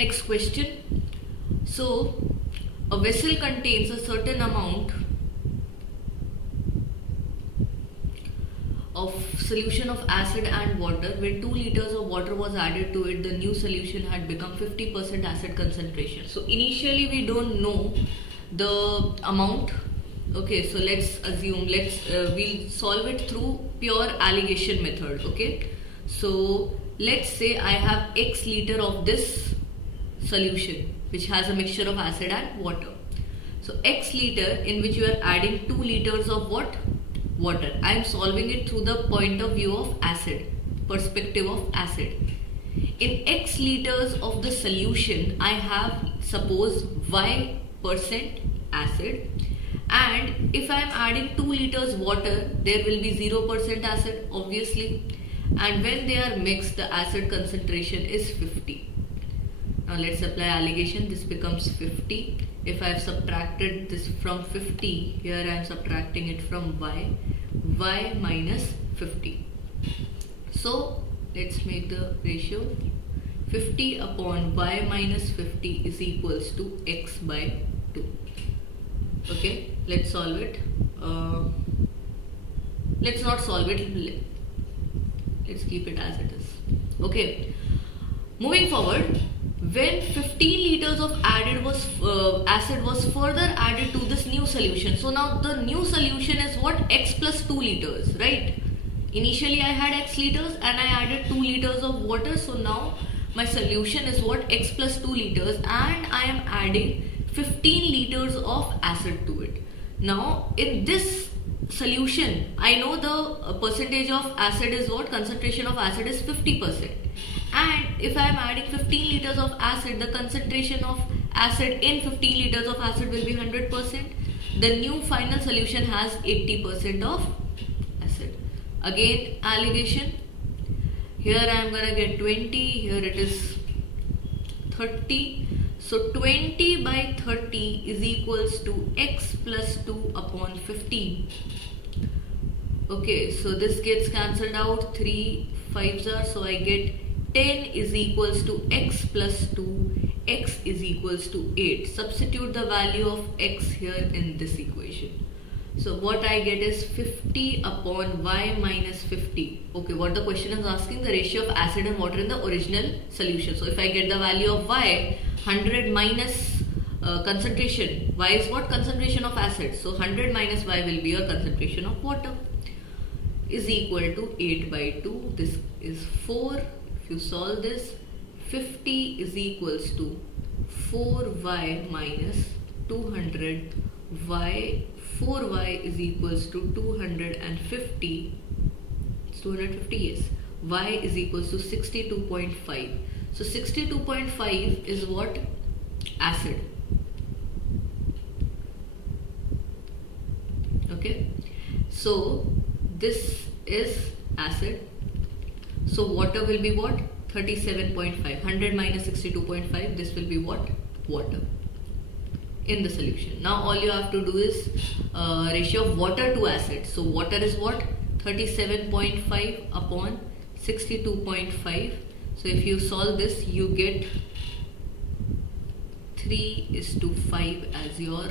Next question. So a vessel contains a certain amount of solution of acid and water. When 2 liters of water was added to it, the new solution had become 50% acid concentration. So initially we don't know the amount. Okay, so let's assume, we'll solve it through pure alligation method. Okay, so let's say I have X liter of this solution which has a mixture of acid and water. So X liter in which you are adding 2 liters of what? Water. I am solving it through the point of view of acid, perspective of acid. In X liters of the solution, I have, suppose, Y% acid, and if I am adding 2 liters water, there will be 0% acid, obviously, and when they are mixed, the acid concentration is 50. Now let's apply alligation. This becomes 50. If I have subtracted this from 50, here I am subtracting it from y minus 50. So let's make the ratio 50 upon y minus 50 is equals to x by 2. Okay, let's solve it. Let's not solve it. Let's keep it as it is. Okay, moving forward. When 15 liters of acid was further added to this new solution. So now the new solution is what? X plus 2 liters, right? Initially I had X liters and I added 2 liters of water. So now my solution is what? X plus 2 liters, and I am adding 15 liters of acid to it. Now in this solution, I know the percentage of acid is what? Concentration of acid is 50%. And if I am adding 15 liters of acid, the concentration of acid in 15 liters of acid will be 100%. The new final solution has 80% of acid. Again, alligation. Here I am gonna get 20, here it is 30. So 20 by 30 is equals to x plus 2 upon 15. Okay, so this gets cancelled out. 3 5s are, so I get 10 is equals to x plus 2, x is equals to 8. Substitute the value of x here in this equation. So what I get is 50 upon y minus 50. Okay, what the question is asking, the ratio of acid and water in the original solution. So if I get the value of y, 100 minus concentration, y is what? Concentration of acid. So 100 minus y will be a concentration of water, is equal to 8 by 2. This is 4. You solve this, 50 is equals to 4y minus 200, 4y is equals to 250, it's 250, yes, y is equals to 62.5. So 62.5 is what? Acid. Okay, so this is acid. So water will be what? 37.5. 100 minus 62.5. This will be what? Water in the solution. Now all you have to do is ratio of water to acid. So water is what? 37.5 upon 62.5. So if you solve this, you get 3:5 as your